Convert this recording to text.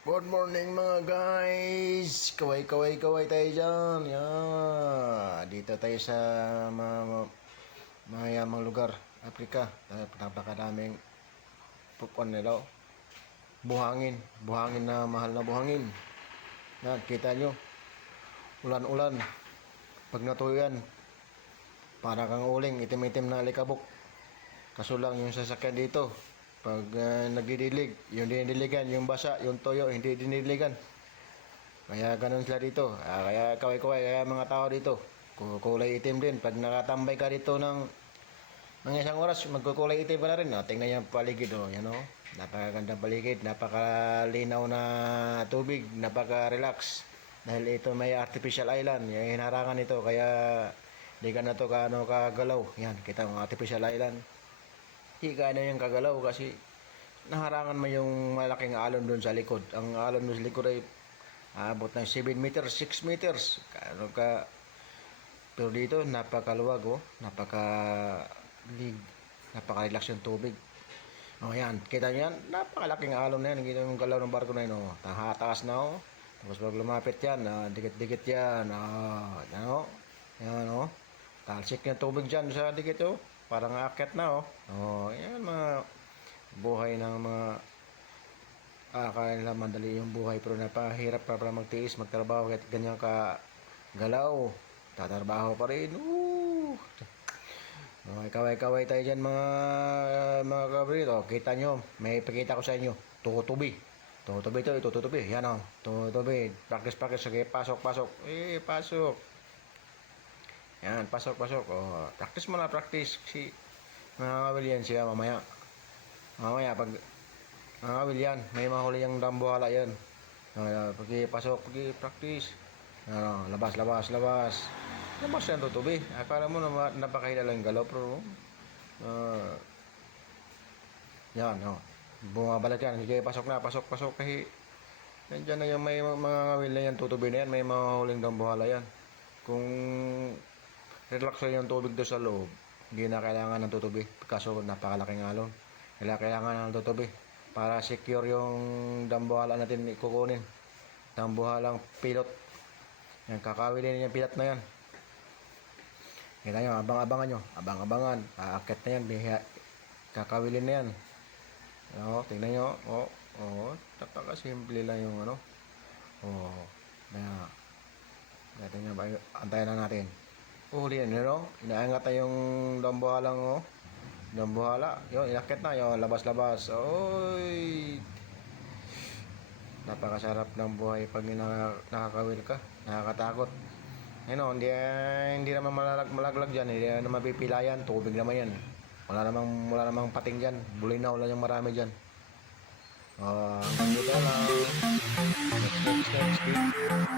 Good morning mga guys! Kaway tayo dyan. Yan. Dito tayo sa mayamang lugar, Africa. Napakadaming pupuan nila. Buhangin. Buhangin na mahal na buhangin. Yan, kita nyo. Ulan-ulan. Pag natuyan, para kang uling, itim-itim na alikabok. Kaso lang yung sasakyan dito, pag nagdidilig, yung dinidiligan, yung basa, yung toyo, hindi dinidiligan. Kaya ganun sila dito. Kaya kaway-kaway, kaya mga tao dito, kulay itim din. Pag nakatambay ka dito ng isang oras, magkukulay itim ka na rin. Tingnan yung paligid. Yan, napakagandang paligid, napakalinaw na tubig, napaka-relax. Dahil ito may artificial island, yung hinarangan ito, kaya di ka na to kagalaw. Yan, kita mo, artificial island. Higa na yung kagalaw kasi naharangan mo yung malaking alon doon sa likod. Ang alon doon sa likod ay abot ng 7 meters, 6 meters. Pero dito napakaluwag, napaka-relax yung tubig. Yan, kita nyo yan, napakalaking alon na yan. Kita yung galaw ng barko na yun, taas na, Tapos pag lumapit yan, dikit-dikit yan, yan, yan, talsik yung tubig dyan sa dikit, parang aakyat na, yan mga buhay ng mga akala nila madali yung buhay, pero napahirap pa pala magtiis, magtrabaho kahit ganyan ka galaw, tatrabaho pa rin. Kaway tayo dyan mga kabrito. Kita nyo, may pakita ko sa inyo, tutubi to, tutubi, yan tutubi, practice, sige, pasok, pasok. Yan, pasok. Practice mo na, practice. Mga kawil yan siya mamaya. Pag mga kawil yan, may mahuli yung dambuhala yan. Pasok, practice. Labas. Labas yan, tutubi. Akala mo na napakahila lang galaw, pero yan, bumabalik yan. Sige, pasok. Kasi nandiyan na yung may mga kawil na yan, tutubi na yan. May mahuling dambuhala yan. Kung relax lang yung tubig doon sa loob, hindi na kailangan ng tutubi. Kaso napakalaking alon. Kailangan ng tutubi para secure yung dambuhala natin ikukunin. Dambuhalang pilot. Yan, kakawilin yung pilot na yan. Kita nyo, abangan. Aakyat na yan. Kakawilin na yan. Tingnan nyo. Napakasimple lang yung Tingnan ba, antayin na natin. Huli yan, inaangat na yung dambuhalang, dambuhala. Inakyat na, labas. Oy! Napakasarap ng buhay pag nakakawil ka. Nakakatakot. Hindi naman malaglag dyan. Hindi naman mapipilayan. Tubig naman yan. Wala namang pating dyan. Bulinaw lang yung marami dyan. Hanggang dito lang. Next.